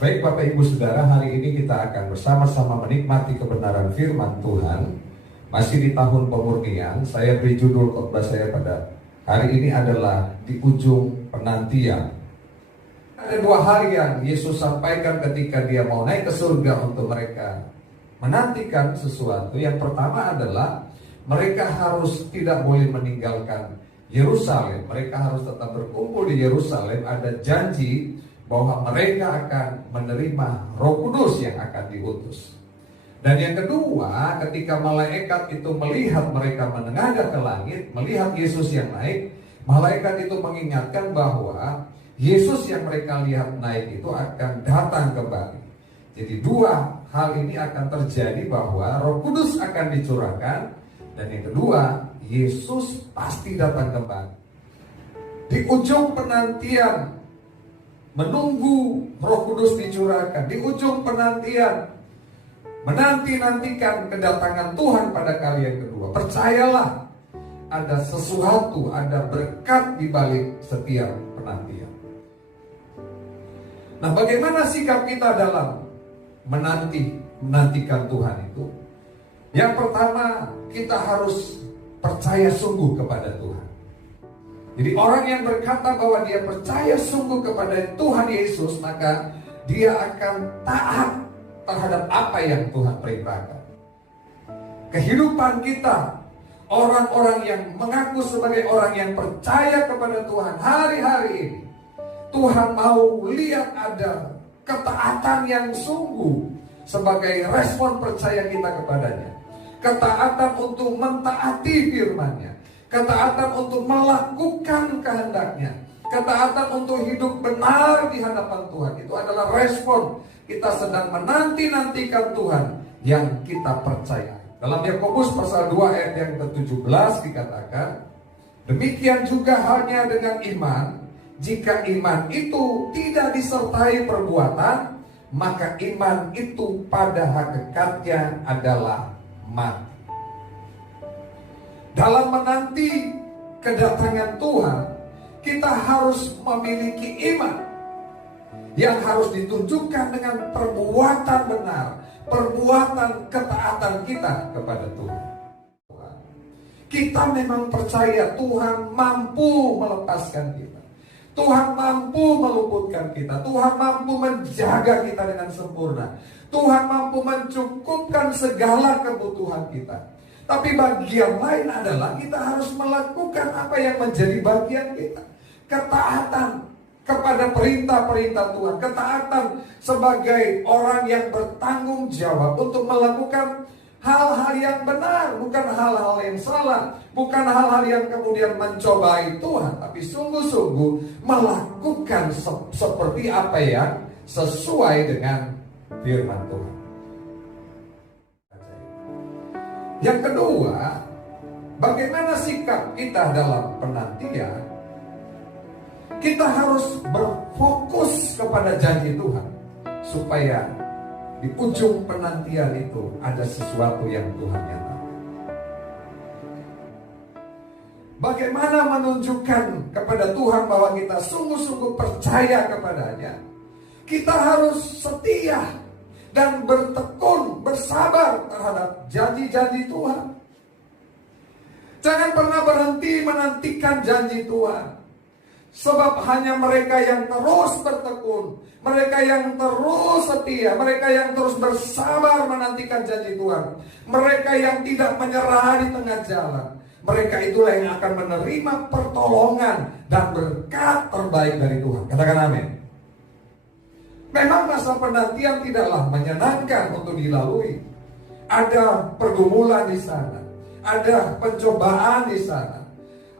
Baik Bapak Ibu Saudara, hari ini kita akan bersama-sama menikmati kebenaran firman Tuhan. Masih di tahun pemurnian, saya beri judul khotbah saya pada hari ini adalah di ujung penantian. Ada dua hal yang Yesus sampaikan ketika dia mau naik ke surga untuk mereka menantikan sesuatu. Yang pertama adalah mereka harus tidak boleh meninggalkan Yerusalem. Mereka harus tetap berkumpul di Yerusalem. Ada janji bahwa mereka akan menerima Roh Kudus yang akan diutus. Dan yang kedua, ketika malaikat itu melihat mereka menengadah ke langit, melihat Yesus yang naik, malaikat itu mengingatkan bahwa Yesus yang mereka lihat naik itu akan datang kembali. Jadi dua hal ini akan terjadi, bahwa Roh Kudus akan dicurahkan, dan yang kedua, Yesus pasti datang kembali. Di ujung penantian menunggu Roh Kudus dicurahkan, di ujung penantian menanti-nantikan kedatangan Tuhan pada kali yang kedua, percayalah ada sesuatu, ada berkat di balik setiap penantian. Nah, bagaimana sikap kita dalam menantikan Tuhan itu? Yang pertama, kita harus percaya sungguh kepada Tuhan. Jadi orang yang berkata bahwa dia percaya sungguh kepada Tuhan Yesus, maka dia akan taat terhadap apa yang Tuhan perintahkan. Kehidupan kita, orang-orang yang mengaku sebagai orang yang percaya kepada Tuhan hari-hari ini, Tuhan mau lihat ada ketaatan yang sungguh sebagai respon percaya kita kepadanya. Ketaatan untuk mentaati firman-Nya, ketaatan untuk melakukan kehendak-Nya, ketaatan untuk hidup benar di hadapan Tuhan. Itu adalah respon kita sedang menanti-nantikan Tuhan yang kita percaya. Dalam Yakobus pasal 2 ayat yang ke-17 dikatakan, demikian juga halnya dengan iman. Jika iman itu tidak disertai perbuatan, maka iman itu pada hakikatnya adalah mati. Dalam menanti kedatangan Tuhan, kita harus memiliki iman yang harus ditunjukkan dengan perbuatan benar, perbuatan ketaatan kita kepada Tuhan. Kita memang percaya Tuhan mampu melepaskan kita, Tuhan mampu meluputkan kita, Tuhan mampu menjaga kita dengan sempurna, Tuhan mampu mencukupkan segala kebutuhan kita. Tapi bagian lain adalah kita harus melakukan apa yang menjadi bagian kita. Ketaatan kepada perintah-perintah Tuhan, ketaatan sebagai orang yang bertanggung jawab untuk melakukan hal-hal yang benar, bukan hal-hal yang salah, bukan hal-hal yang kemudian mencobai Tuhan, tapi sungguh-sungguh melakukan seperti apa yang sesuai dengan firman Tuhan. Yang kedua, bagaimana sikap kita dalam penantian? Kita harus berfokus kepada janji Tuhan, supaya di ujung penantian itu ada sesuatu yang Tuhan nyatakan. Bagaimana menunjukkan kepada Tuhan bahwa kita sungguh-sungguh percaya kepadanya? Kita harus setia dan bertekun, bersabar terhadap janji-janji Tuhan. Jangan pernah berhenti menantikan janji Tuhan. Sebab hanya mereka yang terus bertekun, mereka yang terus setia, mereka yang terus bersabar menantikan janji Tuhan, mereka yang tidak menyerah di tengah jalan, mereka itulah yang akan menerima pertolongan dan berkat terbaik dari Tuhan. Katakan amin. Memang masa penantian tidaklah menyenangkan untuk dilalui. Ada pergumulan di sana, ada pencobaan di sana,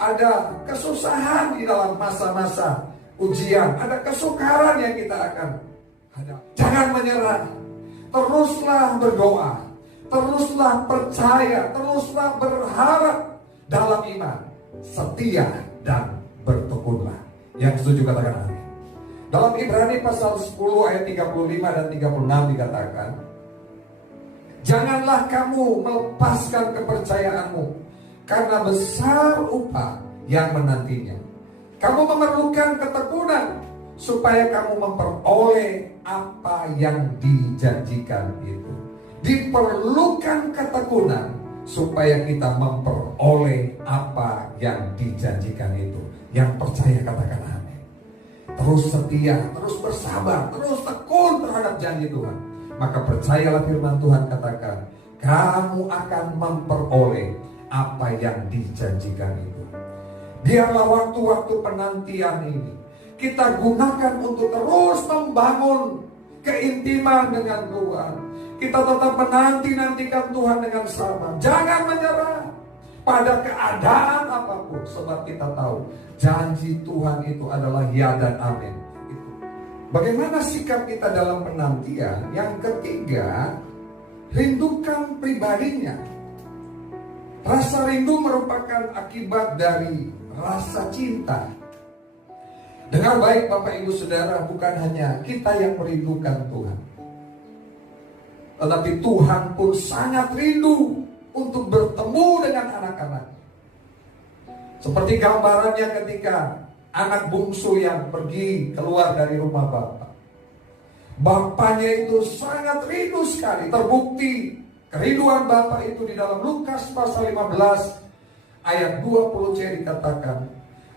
ada kesusahan di dalam masa-masa ujian, ada kesukaran yang kita akan hadapi. Jangan menyerah, teruslah berdoa, teruslah percaya, teruslah berharap dalam iman, setia dan bertekunlah. Yang setuju katakan amin. Dalam Ibrani pasal 10 ayat 35 dan 36 dikatakan, janganlah kamu melepaskan kepercayaanmu, karena besar upah yang menantinya. Kamu memerlukan ketekunan supaya kamu memperoleh apa yang dijanjikan itu. Diperlukan ketekunan supaya kita memperoleh apa yang dijanjikan itu. Yang percaya katakan amin. Terus setia, terus bersabar, terus tekun terhadap janji Tuhan. Maka percayalah firman Tuhan katakan, kamu akan memperoleh apa yang dijanjikan itu. Biarlah waktu-waktu penantian ini kita gunakan untuk terus membangun keintiman dengan Tuhan. Kita tetap menanti-nantikan Tuhan dengan sabar. Jangan menyerah pada keadaan apapun, sebab kita tahu janji Tuhan itu adalah ya dan amin. Bagaimana sikap kita dalam penantian? Yang ketiga, rindukan pribadinya. Rasa rindu merupakan akibat dari rasa cinta. Dengar baik Bapak Ibu Saudara, bukan hanya kita yang merindukan Tuhan, tetapi Tuhan pun sangat rindu untuk bertemu dengan anak-anak. Seperti gambarannya ketika anak bungsu yang pergi keluar dari rumah bapak. Bapaknya itu sangat rindu sekali. Terbukti kerinduan bapak itu di dalam Lukas pasal 15 ayat 20 dikatakan,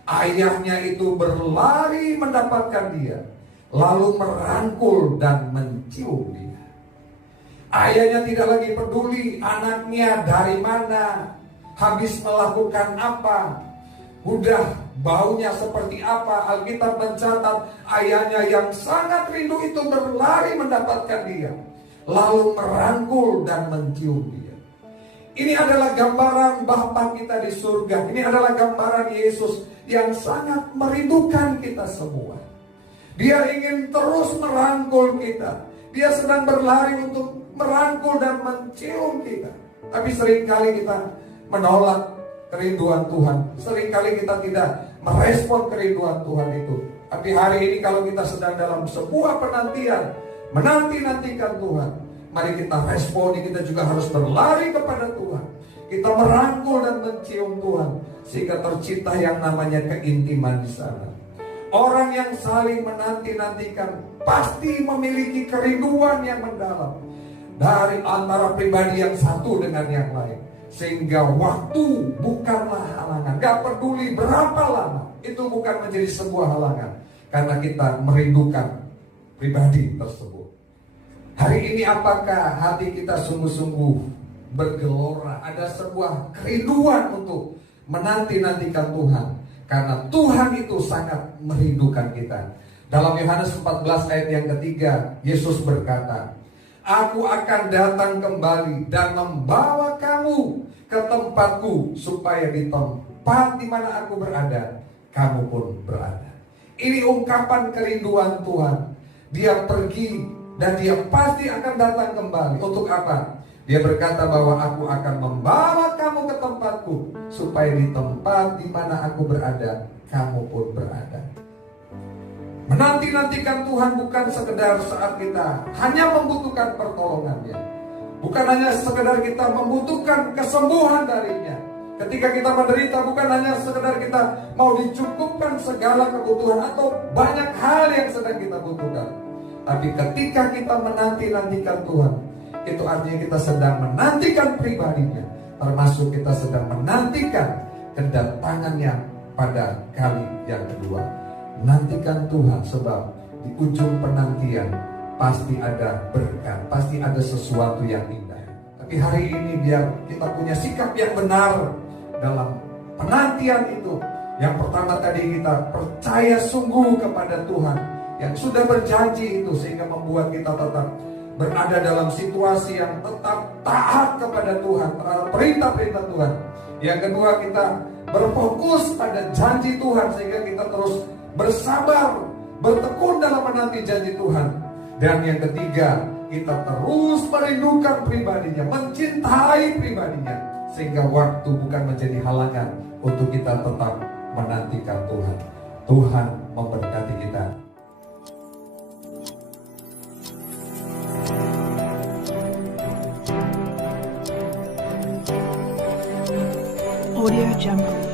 ayahnya itu berlari mendapatkan dia, lalu merangkul dan mencium dia. Ayahnya tidak lagi peduli anaknya dari mana, habis melakukan apa, udah baunya seperti apa. Alkitab mencatat ayahnya yang sangat rindu itu berlari mendapatkan dia, lalu merangkul dan mencium dia. Ini adalah gambaran Bapa kita di surga. Ini adalah gambaran Yesus yang sangat merindukan kita semua. Dia ingin terus merangkul kita. Dia sedang berlari untuk merangkul dan mencium kita. Tapi seringkali kita menolak kerinduan Tuhan. Seringkali kita tidak merespon kerinduan Tuhan itu. Tapi hari ini kalau kita sedang dalam sebuah penantian, menanti-nantikan Tuhan, mari kita responi. Kita juga harus berlari kepada Tuhan. Kita merangkul dan mencium Tuhan, sehingga tercipta yang namanya keintiman di sana. Orang yang saling menanti-nantikan pasti memiliki kerinduan yang mendalam dari antara pribadi yang satu dengan yang lain, sehingga waktu bukanlah halangan. Gak peduli berapa lama, itu bukan menjadi sebuah halangan, karena kita merindukan pribadi tersebut. Hari ini apakah hati kita sungguh-sungguh bergelora? Ada sebuah kerinduan untuk menanti-nantikan Tuhan, karena Tuhan itu sangat merindukan kita. Dalam Yohanes 14 ayat yang ketiga, Yesus berkata, Aku akan datang kembali dan membawa kamu ke tempatku, supaya di tempat di mana aku berada, kamu pun berada. Ini ungkapan kerinduan Tuhan. Dia pergi dan dia pasti akan datang kembali. Untuk apa? Dia berkata bahwa aku akan membawa kamu ke tempatku, supaya di tempat di mana aku berada, kamu pun berada. Menanti-nantikan Tuhan bukan sekedar saat kita hanya membutuhkan pertolongannya. Bukan hanya sekedar kita membutuhkan kesembuhan darinya. Ketika kita menderita, bukan hanya sekedar kita mau dicukupkan segala kebutuhan atau banyak hal yang sedang kita butuhkan. Tapi ketika kita menanti-nantikan Tuhan, itu artinya kita sedang menantikan pribadinya. Termasuk kita sedang menantikan kedatangannya pada kali yang kedua. Nantikan Tuhan, sebab di ujung penantian pasti ada berkat, pasti ada sesuatu yang indah. Tapi hari ini biar kita punya sikap yang benar dalam penantian itu. Yang pertama tadi, kita percaya sungguh kepada Tuhan yang sudah berjanji itu, sehingga membuat kita tetap berada dalam situasi yang tetap taat kepada Tuhan, terhadap perintah-perintah Tuhan. Yang kedua, kita berfokus pada janji Tuhan, sehingga kita terus bersabar, bertekun dalam menanti janji Tuhan. Dan yang ketiga, kita terus merindukan pribadinya, mencintai pribadinya, sehingga waktu bukan menjadi halangan untuk kita tetap menantikan Tuhan. Tuhan memberkati kita. Audio Jungle.